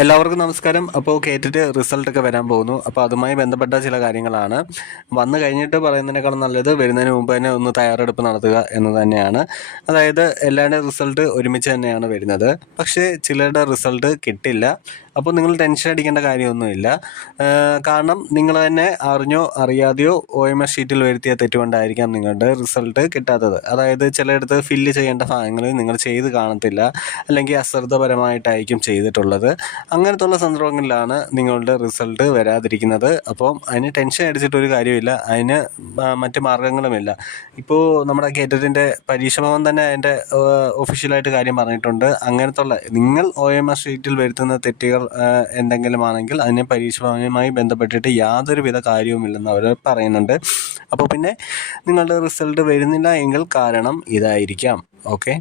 എല്ലാവർക്കും നമസ്കാരം. അപ്പോൾ കേട്ടിട്ട് റിസൾട്ടൊക്കെ വരാൻ പോകുന്നു. അപ്പോൾ അതുമായി ബന്ധപ്പെട്ട ചില കാര്യങ്ങളാണ്. വന്നു കഴിഞ്ഞിട്ട് പറയുന്നതിനേക്കാളും നല്ലത് വരുന്നതിന് മുമ്പ് തന്നെ ഒന്ന് തയ്യാറെടുപ്പ് നടത്തുക എന്ന് തന്നെയാണ്. അതായത് എല്ലാവരുടെയും റിസൾട്ട് ഒരുമിച്ച് തന്നെയാണ് വരുന്നത്. പക്ഷേ ചിലരുടെ റിസൾട്ട് കിട്ടില്ല. അപ്പോൾ നിങ്ങൾ ടെൻഷൻ അടിക്കേണ്ട കാര്യമൊന്നുമില്ല. കാരണം നിങ്ങൾ തന്നെ അറിഞ്ഞോ അറിയാതെയോ OMS ഷീറ്റിൽ വരുത്തിയ തെറ്റുകൊണ്ടായിരിക്കാം നിങ്ങളുടെ റിസൾട്ട് കിട്ടാത്തത്. അതായത് ചിലയിടത്ത് ഫില്ല് ചെയ്യേണ്ട ഭാഗങ്ങൾ നിങ്ങൾ ചെയ്ത് കാണത്തില്ല, അല്ലെങ്കിൽ അശ്രദ്ധപരമായിട്ടായിരിക്കും ചെയ്തിട്ടുള്ളത്. അങ്ങനത്തുള്ള സന്ദർഭങ്ങളിലാണ് നിങ്ങളുടെ റിസൾട്ട് വരാതിരിക്കുന്നത്. അപ്പം അതിന് ടെൻഷൻ അടിച്ചിട്ടൊരു കാര്യമില്ല. അതിന് മറ്റ് മാർഗ്ഗങ്ങളുമില്ല. ഇപ്പോൾ നമ്മുടെ കേറ്ററ്റിൻ്റെ പരീക്ഷ ഭവൻ തന്നെ അതിൻ്റെ ഒഫീഷ്യലായിട്ട് കാര്യം പറഞ്ഞിട്ടുണ്ട്. അങ്ങനത്തുള്ള നിങ്ങൾ OMS ഷീറ്റിൽ വരുത്തുന്ന തെറ്റുകൾ എന്തെങ്കിലും ആണെങ്കിൽ അതിനെ പരീക്ഷ ഭവനുമായി ബന്ധപ്പെട്ടിട്ട് യാതൊരുവിധ കാര്യവുമില്ലെന്ന് അവർ പറയുന്നുണ്ട്. അപ്പോൾ പിന്നെ നിങ്ങളുടെ റിസൾട്ട് വരുന്നില്ല എങ്കിൽ കാരണം ഇതായിരിക്കാം. ഓക്കെ.